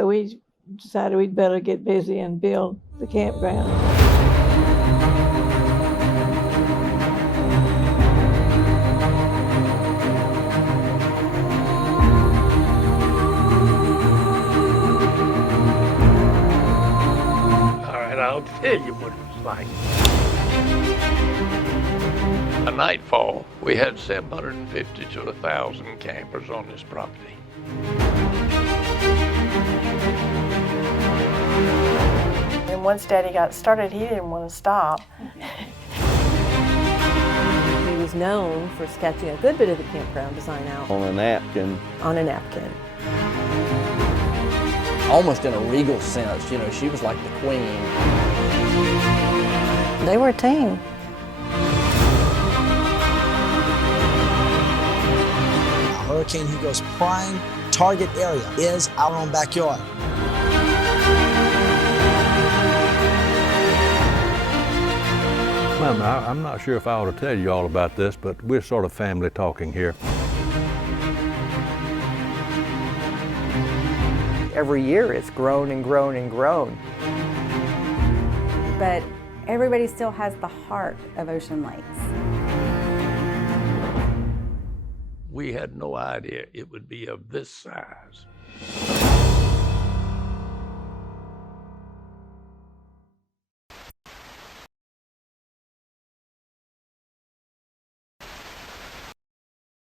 So we decided we'd better get busy and build the campground. I'll tell you what it was like. By nightfall, we had 750 to 1,000 campers on this property. And once Daddy got started, he didn't want to stop. He was known for sketching a good bit of the campground design out on a napkin. On a napkin. Almost in a regal sense, you know, she was like the queen. They were a team. Hurricane Hugo's prime target area is our own backyard. Well, I'm not sure if I ought to tell you all about this, but we're sort of family talking here. Every year it's grown and grown and grown. But everybody still has the heart of Ocean Lakes. We had no idea it would be of this size.